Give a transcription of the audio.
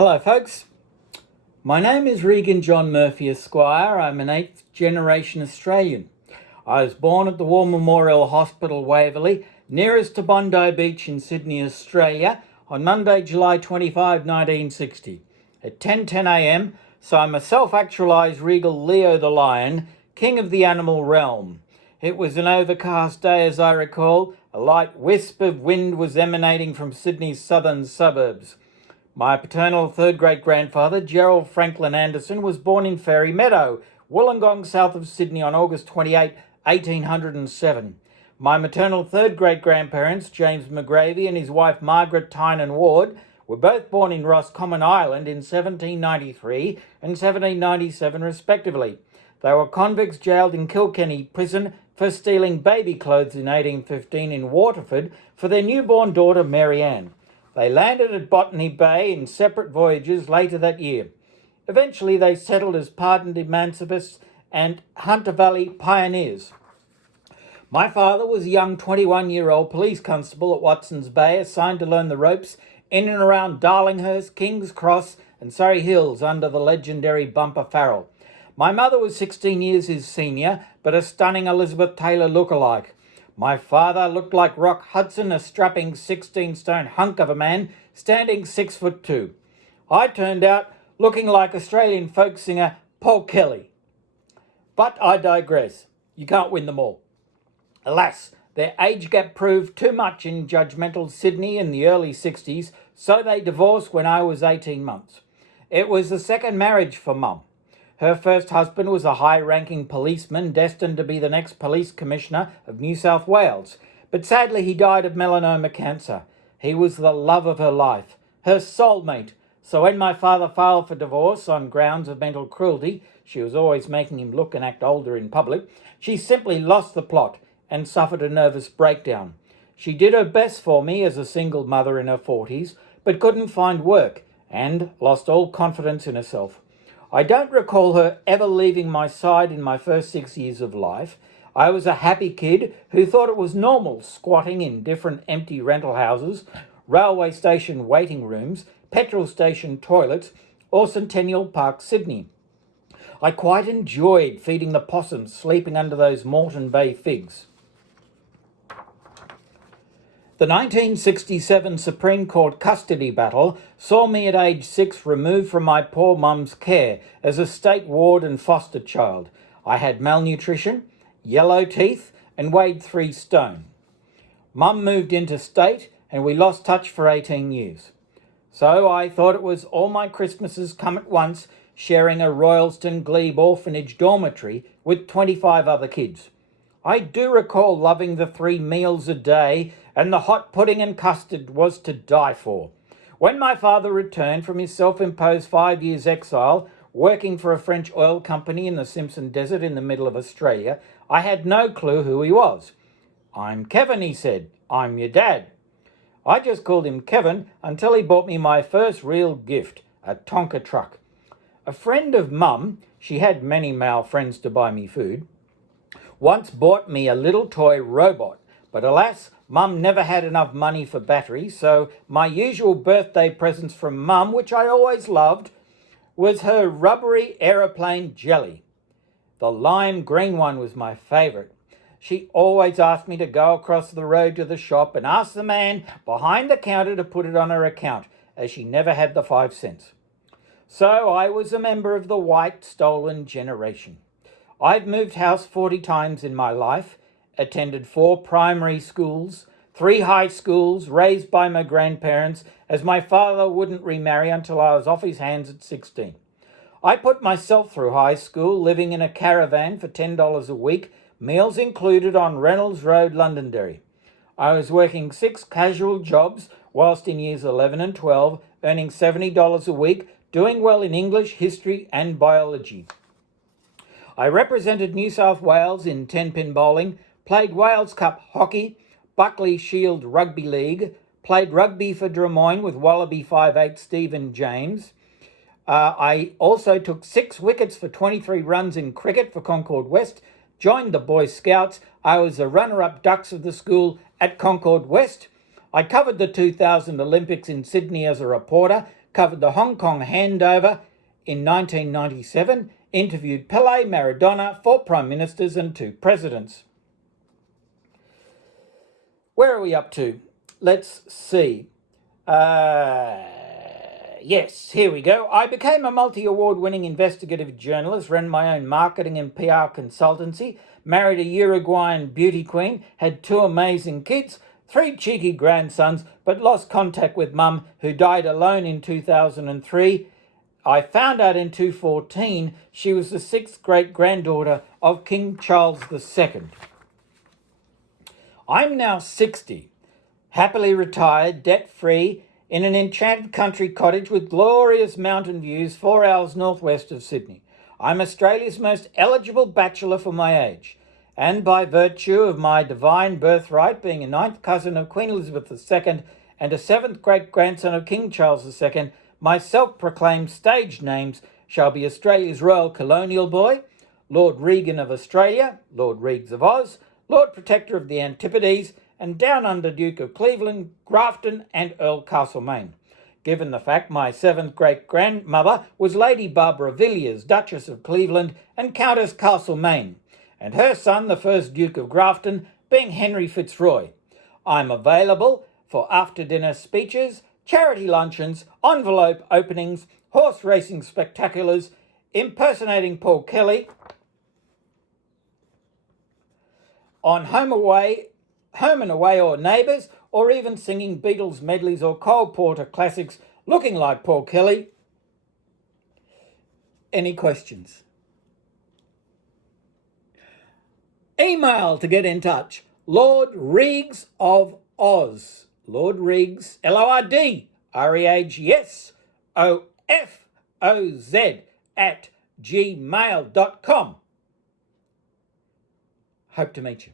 Hello folks, my name is Reagan John Murphy Esquire. I'm an 8th generation Australian. I was born at the War Memorial Hospital, Waverley, nearest to Bondi Beach in Sydney, Australia, on Monday, July 25, 1960, at 10:10 a.m, so I'm a self-actualised regal Leo the Lion, king of the animal realm. It was an overcast day, as I recall. A light wisp of wind was emanating from Sydney's southern suburbs. My paternal third-great-grandfather, Gerald Franklin Anderson, was born in Fairy Meadow, Wollongong, south of Sydney, on August 28, 1807. My maternal third-great-grandparents, James McGravy and his wife Margaret Tynan Ward, were both born in Roscommon Island in 1793 and 1797 respectively. They were convicts jailed in Kilkenny Prison for stealing baby clothes in 1815 in Waterford for their newborn daughter Mary Ann. They landed at Botany Bay in separate voyages later that year. Eventually they settled as pardoned emancipists and Hunter Valley pioneers. My father was a young 21-year-old police constable at Watson's Bay, assigned to learn the ropes in and around Darlinghurst, King's Cross and Surrey Hills under the legendary Bumper Farrell. My mother was 16 years his senior, but a stunning Elizabeth Taylor lookalike. My father looked like Rock Hudson, a strapping 16-stone hunk of a man, standing 6'2". I turned out looking like Australian folk singer Paul Kelly. But I digress. You can't win them all. Alas, their age gap proved too much in judgmental Sydney in the early 60s, so they divorced when I was 18 months. It was the second marriage for Mum. Her first husband was a high-ranking policeman destined to be the next police commissioner of New South Wales, but sadly he died of melanoma cancer. He was the love of her life, her soulmate, so when my father filed for divorce on grounds of mental cruelty, she was always making him look and act older in public, she simply lost the plot and suffered a nervous breakdown. She did her best for me as a single mother in her 40s, but couldn't find work and lost all confidence in herself. I don't recall her ever leaving my side in my first 6 years of life. I was a happy kid who thought it was normal squatting in different empty rental houses, railway station waiting rooms, petrol station toilets, or Centennial Park, Sydney. I quite enjoyed feeding the possums sleeping under those Moreton Bay figs. The 1967 Supreme Court custody battle saw me at age 6 removed from my poor mum's care as a state ward and foster child. I had malnutrition, yellow teeth and weighed 3 stone. Mum moved interstate and we lost touch for 18 years. So I thought it was all my Christmases come at once, sharing a Royalston Glebe orphanage dormitory with 25 other kids. I do recall loving the 3 meals a day, and the hot pudding and custard was to die for. When my father returned from his self-imposed 5 years exile, working for a French oil company in the Simpson Desert in the middle of Australia, I had no clue who he was. "I'm Kevin," he said. "I'm your dad." I just called him Kevin until he bought me my first real gift, a Tonka truck. A friend of Mum, she had many male friends to buy me food, once bought me a little toy robot, but alas, Mum never had enough money for batteries, so my usual birthday presents from Mum, which I always loved, was her rubbery aeroplane jelly. The lime green one was my favourite. She always asked me to go across the road to the shop and ask the man behind the counter to put it on her account, as she never had the 5 cents. So I was a member of the white stolen generation. I've moved house 40 times in my life, attended 4 primary schools, 3 high schools, raised by my grandparents, as my father wouldn't remarry until I was off his hands at 16. I put myself through high school, living in a caravan for $10 a week, meals included on Reynolds Road, Londonderry. I was working 6 casual jobs whilst in years 11 and 12, earning $70 a week, doing well in English, history and biology. I represented New South Wales in 10-pin bowling, played Wales Cup hockey, Buckley Shield Rugby League, played rugby for Drummoyne with Wallaby 5'8" Stephen James. I also took 6 wickets for 23 runs in cricket for Concord West, joined the Boy Scouts. I was the runner-up Ducks of the school at Concord West. I covered the 2000 Olympics in Sydney as a reporter, covered the Hong Kong handover in 1997, interviewed Pele, Maradona, 4 prime ministers and 2 presidents. Where are we up to? Let's see. Yes, here we go. I became a multi-award-winning investigative journalist, ran my own marketing and PR consultancy, married a Uruguayan beauty queen, had 2 amazing kids, 3 cheeky grandsons, but lost contact with Mum, who died alone in 2003. I found out in 2014 she was the 6th great-granddaughter of King Charles II. I'm now 60, happily retired, debt-free, in an enchanted country cottage with glorious mountain views 4 hours northwest of Sydney. I'm Australia's most eligible bachelor for my age, and by virtue of my divine birthright, being a 9th cousin of Queen Elizabeth II and a 7th great-grandson of King Charles II, my self-proclaimed stage names shall be Australia's Royal Colonial Boy, Lord Reagan of Australia, Lord Reags of Oz, Lord Protector of the Antipodes, and Down Under Duke of Cleveland, Grafton and Earl Castlemaine. Given the fact my 7th great-grandmother was Lady Barbara Villiers, Duchess of Cleveland and Countess Castlemaine, and her son, the 1st Duke of Grafton, being Henry Fitzroy. I'm available for after-dinner speeches, charity luncheons, envelope openings, horse racing spectaculars, impersonating Paul Kelly, on Home and Away or Neighbours, or even singing Beatles medleys or Cole Porter classics looking like Paul Kelly. Any questions? Email to get in touch, Lord Reags of Oz. Lord Reags, LordReagsOfOz @gmail.com. Hope to meet you.